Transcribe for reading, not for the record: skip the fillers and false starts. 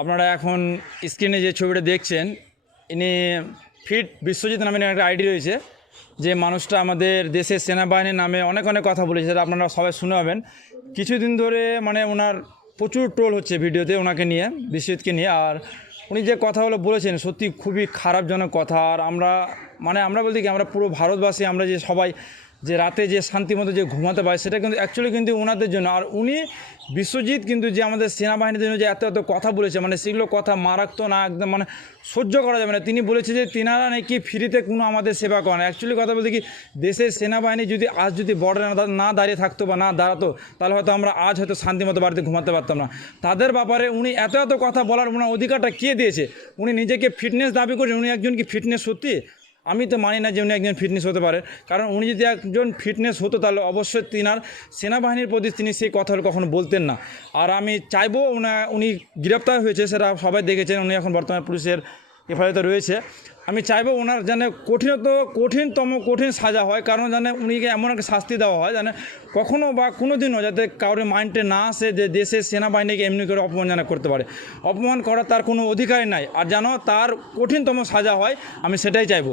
আপনারা এখন স্ক্রিনে যে ছবিটা দেখছেন, ইনি ফিট বিশ্বজিৎ নামে একটা আইডি রয়েছে। যে মানুষটা আমাদের দেশের সেনাবাহিনীর নামে অনেক অনেক কথা বলেছে, সেটা আপনারা সবাই শুনে হবেন। কিছুদিন ধরে মানে ওনার প্রচুর ট্রোল হচ্ছে ভিডিওতে ওনাকে নিয়ে, বিশ্বজিৎকে নিয়ে। আর উনি যে কথাগুলো বলেছেন সত্যি খুবই খারাপজনক কথা। আর আমরা বলতে কি, আমরা পুরো ভারতবাসী, আমরা যে সবাই যে রাতে যে শান্তিমতো যে ঘুমাতে পারে, সেটা কিন্তু অ্যাকচুয়ালি কিন্তু ওনাদের জন্য। আর উনি বিশ্বজিৎ কিন্তু যে আমাদের সেনাবাহিনীর জন্য যে এত এত কথা বলেছে, মানে সেগুলো কথা মারাত্মক না, একদম মানে সহ্য করা যাবে না। তিনি বলেছে যে তিনারা নাকি ফ্রিতে কোনো আমাদের সেবা করেন। অ্যাকচুয়ালি কথা বলতে কি, দেশের সেনাবাহিনী যদি বর্ডারে না দাঁড়িয়ে থাকতো বা না দাঁড়াতো, তাহলে হয়তো আমরা আজ হয়তো শান্তিমতো বাড়িতে ঘুমাতে পারতাম না। তাদের ব্যাপারে উনি এত এত কথা বলার ওনার অধিকারটা কে দিয়েছে? উনি নিজেকে ফিটনেস দাবি করেন, উনি একজন কি ফিটনেস সত্যি? আমি তো মানি না যে উনি একজন ফিটনেস হতে পারে। কারণ উনি যদি একজন ফিটনেস হতো, তাহলে অবশ্যই তিনার সেনাবাহিনীর প্রতি তিনি সেই কথাগুলো কখনো বলতেন না। আর আমি চাইবো উনি গ্রেপ্তার হয়েছে, সেটা সবাই দেখেছেন। উনি এখন বর্তমানে পুলিশের হেফাজতে রয়েছে। আমি চাইবো ওনার যেন কঠিন সাজা হয়। কারণ যেন উনিকে এমন একটা শাস্তি দেওয়া হয় যেন কখনও বা কোনো দিনও যাতে কারোর মাইন্ডে না আসে যে দেশের সেনাবাহিনীকে এমনি করে অপমান যেন করতে পারে। অপমান করার তার কোনো অধিকারই নাই। আর যেন তার কঠিনতম সাজা হয়, আমি সেটাই চাইবো।